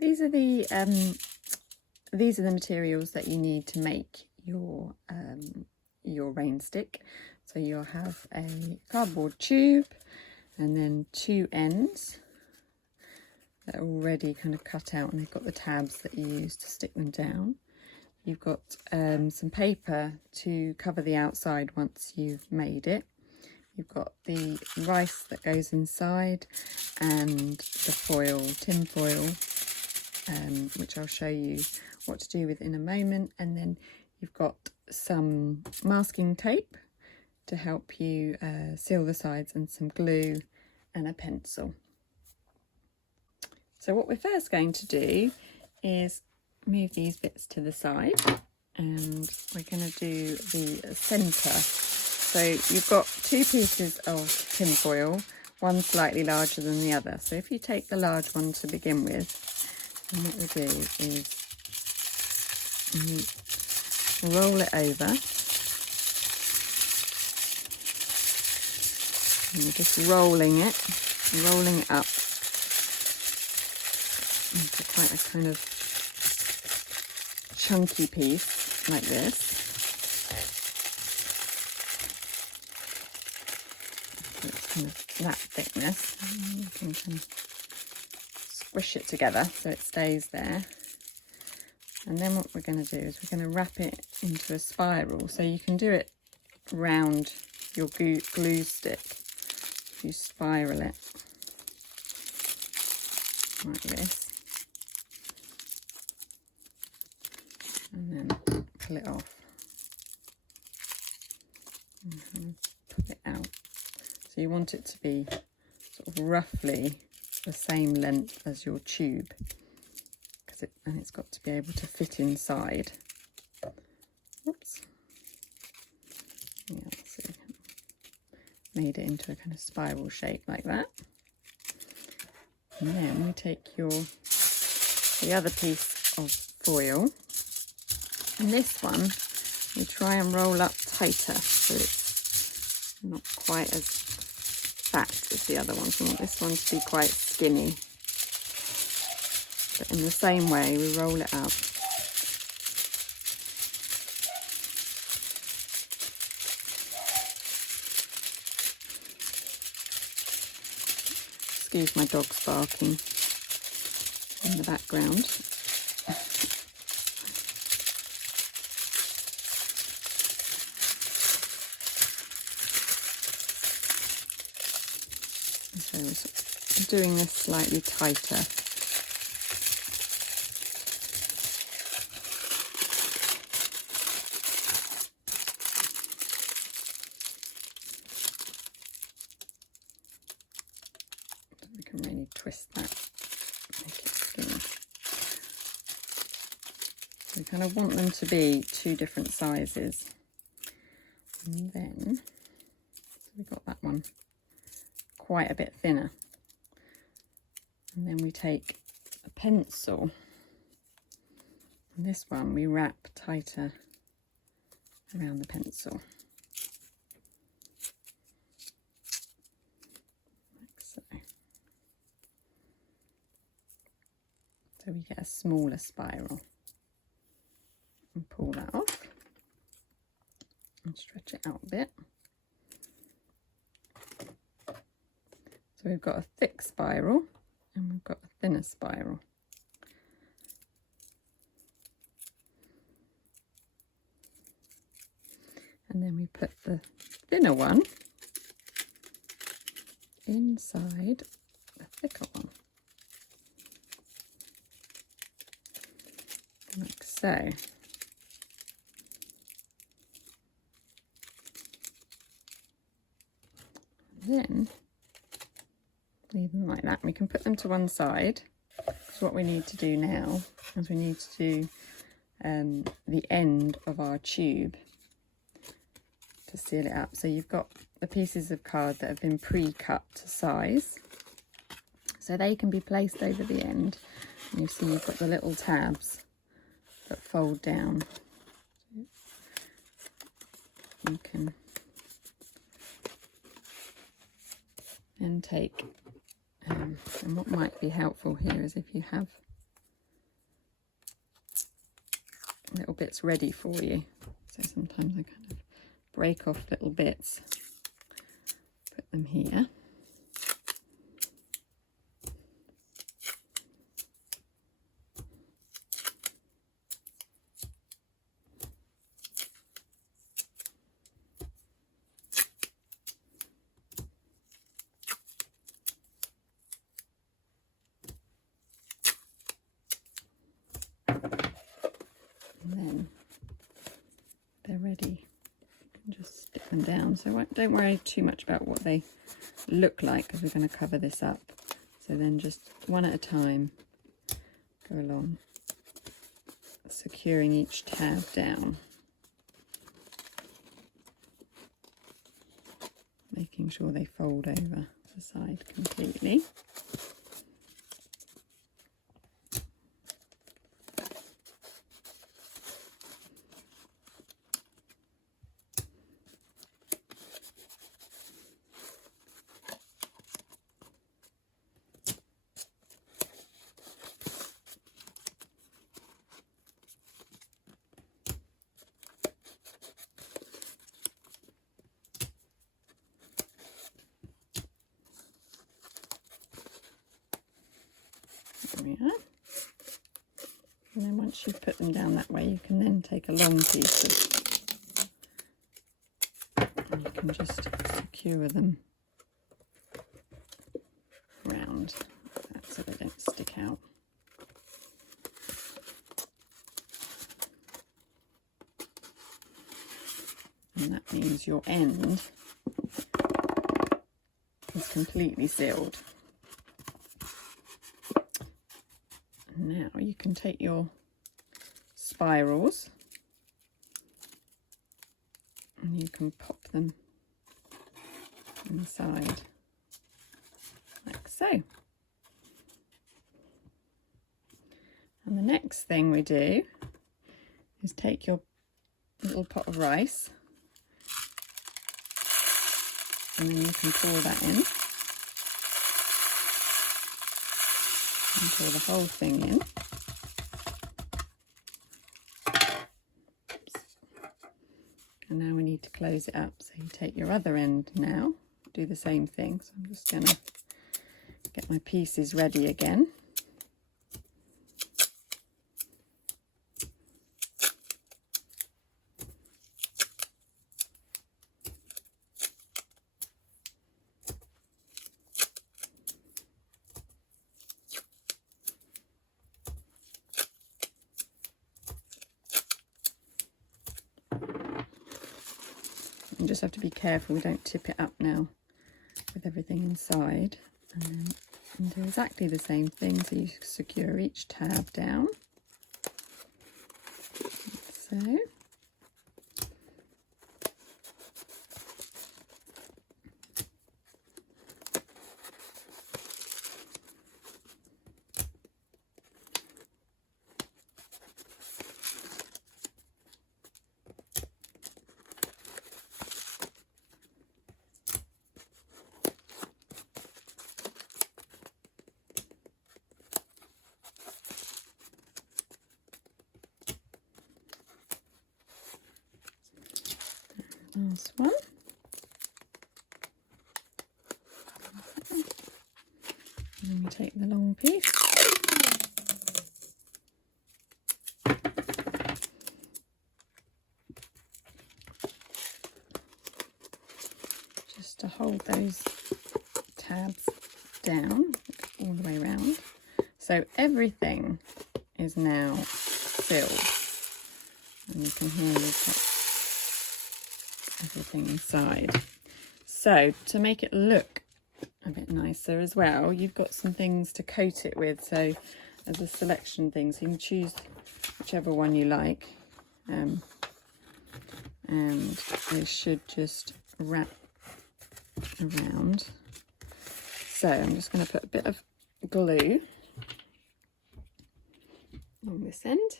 These are the materials that you need to make your rain stick. So you'll have a cardboard tube and then 2 ends that are already kind of cut out, and they've got the tabs that you use to stick them down. You've got some paper to cover the outside once you've made it. You've got the rice that goes inside and the foil, tin foil, which I'll show you what to do with in a moment. And then you've got some masking tape to help you seal the sides, and some glue and a pencil. So what we're first going to do is move these bits to the side, and we're going to do the centre. So you've got 2 pieces of tin foil, one slightly larger than the other. So if you take the large one to begin with, and what we do is roll it over, and we're just rolling it up into quite a kind of chunky piece like this. So it's kind of that thickness. You can kind of squish it together so it stays there. And then what we're going to do is we're going to wrap it into a spiral. So you can do it round your glue stick. You spiral it like this, and then pull it off and pull it out. So you want it to be sort of roughly the same length as your tube, and it's got to be able to fit inside. Oops. Yeah, so made it into a kind of spiral shape like that. And then we take the other piece of foil, and this one we try and roll up tighter so it's not quite as fat as the other ones. We want this one to be quite skinny. But in the same way, we roll it up. Excuse my dogs barking in the background. So I'm doing this slightly tighter. We can really twist that, make it skinny. We kind of want them to be 2 different sizes. And then, so we got that one quite a bit thinner. And then we take a pencil, and this one we wrap tighter around the pencil. So we get a smaller spiral, and pull that off and stretch it out a bit. So we've got a thick spiral and we've got a thinner spiral. And then we put the thinner one inside the thicker one. Like so. Then leave them like that. We can put them to one side. So what we need to do now is we need to do the end of our tube to seal it up. So you've got the pieces of card that have been pre-cut to size, so they can be placed over the end. And you see you've got the little tabs that fold down. You can then take, and what might be helpful here is if you have little bits ready for you. So sometimes I kind of break off little bits, put them here. And then they're ready. You can just stick them down. So don't worry too much about what they look like, because we're going to cover this up. So then just one at a time, go along, securing each tab down, making sure they fold over the side completely. There we are. And then once you've put them down that way, you can then take a long piece and you can just secure them round like that so they don't stick out. And that means your end is completely sealed. Now you can take your spirals and you can pop them inside like so. And the next thing we do is take your little pot of rice and then you can pour that in. And pour the whole thing in. Oops. And now we need to close it up. So you take your other end now, do the same thing. So I'm just going to get my pieces ready again. You just have to be careful we don't tip it up now with everything inside, and then do exactly the same thing. So you secure each tab down like so. Last one. And then we take the long piece. Just to hold those tabs down all the way around. So everything is now filled. And you can hear we've got everything inside. So to make it look a bit nicer as well, you've got some things to coat it with. So there's a selection of things, you can choose whichever one you like, and they should just wrap around. So I'm just going to put a bit of glue on this end,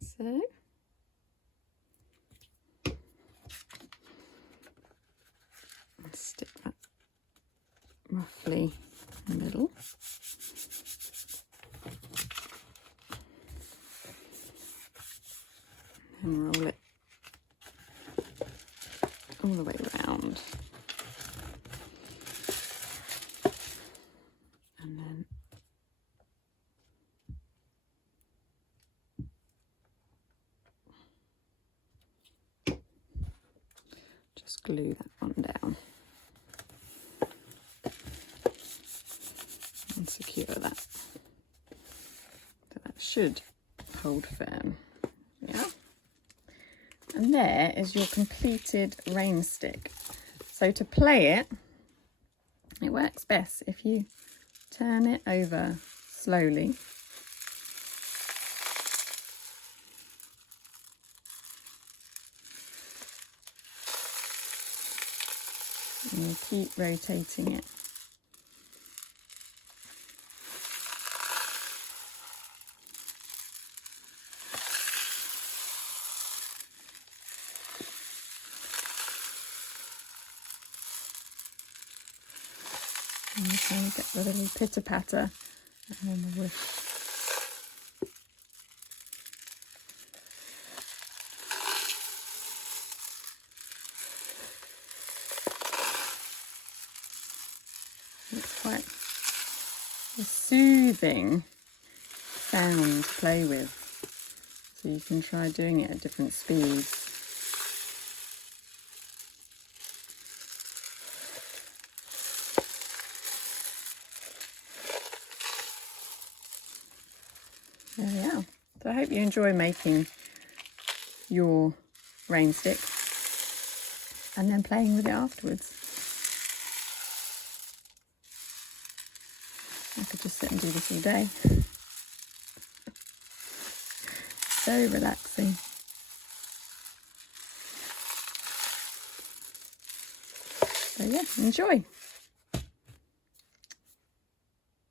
so. Stick that roughly in the middle. glue that one down and secure that. So that should hold firm. Yeah. And there is your completed rain stick. So to play it, it works best if you turn it over slowly. And you keep rotating it. And you kind of get the little pitter patter and the whoosh. It's quite a soothing sound to play with, so you can try doing it at different speeds. There we are. So I hope you enjoy making your rain stick and then playing with it afterwards. I could just sit and do this all day. So relaxing. So yeah, enjoy.